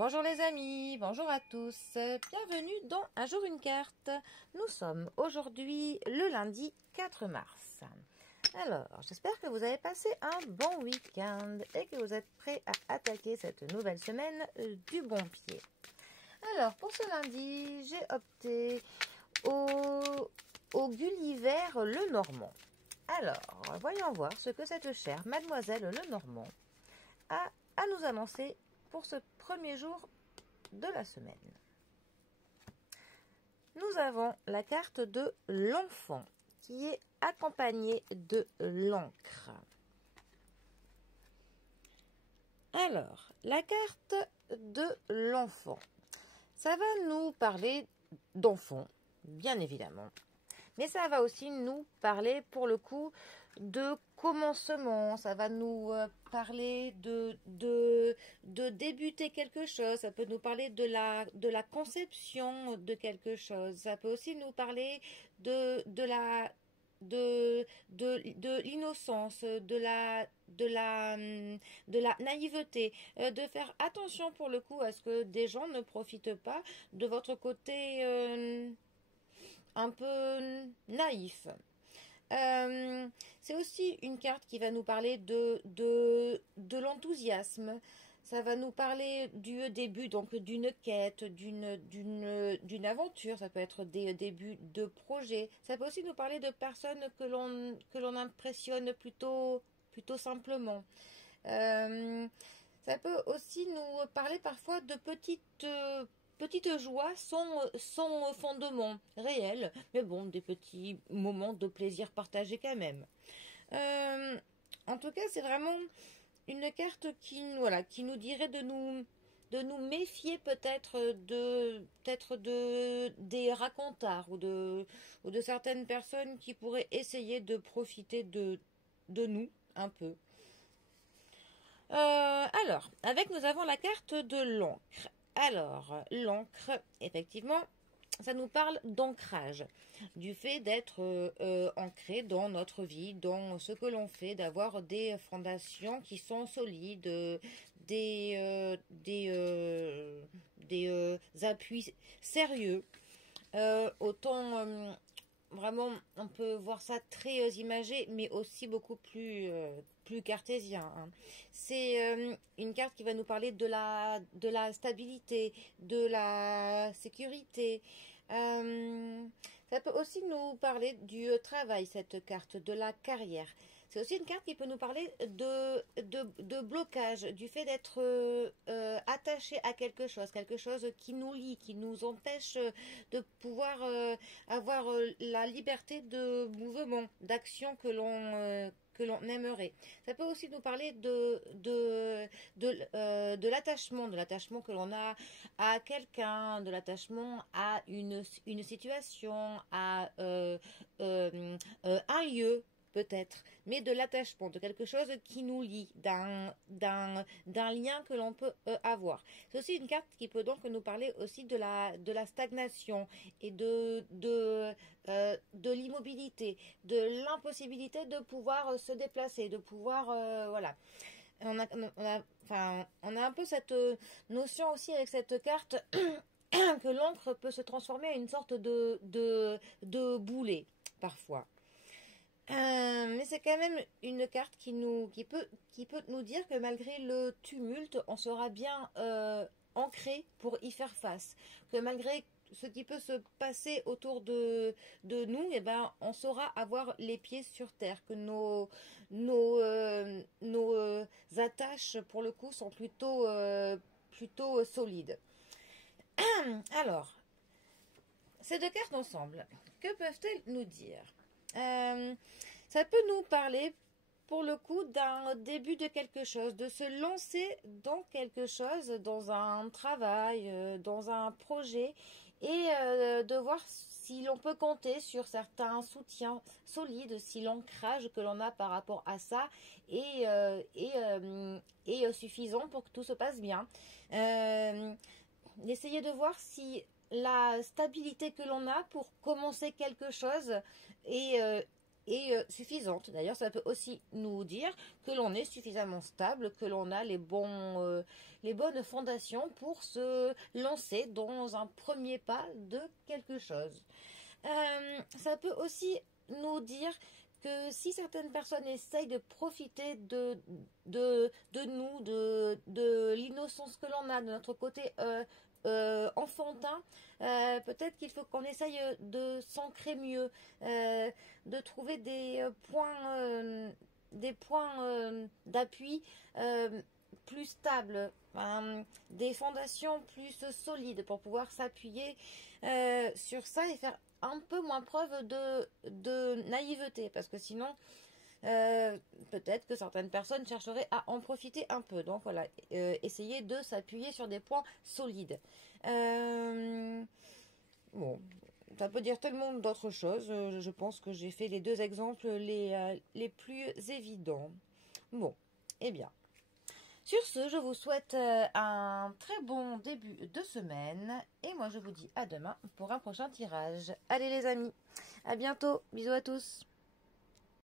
Bonjour les amis, bonjour à tous, bienvenue dans Un jour une carte. Nous sommes aujourd'hui le lundi 4 mars. Alors, j'espère que vous avez passé un bon week-end et que vous êtes prêts à attaquer cette nouvelle semaine du bon pied. Alors, pour ce lundi, j'ai opté au Gulliver Lenormand. Alors, voyons voir ce que cette chère mademoiselle Lenormand a à nous annoncer pour ce premier jour de la semaine. Nous avons la carte de l'enfant qui est accompagnée de l'encre. Alors, la carte de l'enfant, ça va nous parler d'enfant, bien évidemment. Mais ça va aussi nous parler, pour le coup, de commencement. Ça va nous parler de débuter quelque chose. Ça peut nous parler de la conception de quelque chose. Ça peut aussi nous parler de l'innocence, de la naïveté, de faire attention, pour le coup, à ce que des gens ne profitent pas de votre côté un peu naïf. C'est aussi une carte qui va nous parler de l'enthousiasme. Ça va nous parler du début, donc d'une quête, d'une aventure. Ça peut être des débuts de projets. Ça peut aussi nous parler de personnes que l'on impressionne plutôt simplement. Ça peut aussi nous parler parfois de petites joies sans fondement réel, mais bon, des petits moments de plaisir partagés quand même. En tout cas, c'est vraiment une carte qui nous dirait de nous méfier peut-être des racontards ou de certaines personnes qui pourraient essayer de profiter de nous un peu. Alors, nous avons la carte de l'encre. Alors, l'encre, effectivement, ça nous parle d'ancrage, du fait d'être ancré dans notre vie, dans ce que l'on fait, d'avoir des fondations qui sont solides, des appuis sérieux. Vraiment, on peut voir ça très imagé, mais aussi beaucoup plus cartésien. Hein. C'est une carte qui va nous parler de la stabilité, de la sécurité. Ça peut aussi nous parler du travail, cette carte, de la carrière. C'est aussi une carte qui peut nous parler de blocage, du fait d'être attaché à quelque chose qui nous lie, qui nous empêche de pouvoir avoir la liberté de mouvement, d'action que l'on aimerait. Ça peut aussi nous parler de l'attachement que l'on a à quelqu'un, de l'attachement à une situation, à un lieu, peut-être, mais de l'attachement, de quelque chose qui nous lie, d'un lien que l'on peut avoir. C'est aussi une carte qui peut donc nous parler aussi de la stagnation et de l'immobilité, de l'impossibilité de pouvoir se déplacer, de pouvoir, voilà. On a un peu cette notion aussi avec cette carte que l'encre peut se transformer en une sorte de boulet, parfois. Mais c'est quand même une carte qui peut nous dire que malgré le tumulte, on sera bien ancré pour y faire face. Que malgré ce qui peut se passer autour de nous, eh ben, on saura avoir les pieds sur terre. Que nos attaches, pour le coup, sont plutôt solides. Alors, ces deux cartes ensemble, que peuvent-elles nous dire ? Ça peut nous parler, pour le coup, d'un début de quelque chose, de se lancer dans quelque chose, dans un travail, dans un projet, et de voir si l'on peut compter sur certains soutiens solides, si l'ancrage que l'on a par rapport à ça est suffisant pour que tout se passe bien. D'essayer de voir si la stabilité que l'on a pour commencer quelque chose est suffisante. D'ailleurs, ça peut aussi nous dire que l'on est suffisamment stable, que l'on a les bons les bonnes fondations pour se lancer dans un premier pas de quelque chose. Ça peut aussi nous dire que si certaines personnes essayent de profiter de nous, de l'innocence que l'on a, de notre côté enfantin, peut-être qu'il faut qu'on essaye de s'ancrer mieux, de trouver des points d'appui plus stables, des fondations plus solides pour pouvoir s'appuyer sur ça et faire un peu moins preuve de naïveté, parce que sinon peut-être que certaines personnes chercheraient à en profiter un peu. Donc voilà, essayer de s'appuyer sur des points solides. Bon, ça peut dire tellement d'autres choses. Je pense que j'ai fait les deux exemples les plus évidents. Bon, eh bien. Sur ce, je vous souhaite un très bon début de semaine. Et moi, je vous dis à demain pour un prochain tirage. Allez les amis, à bientôt. Bisous à tous.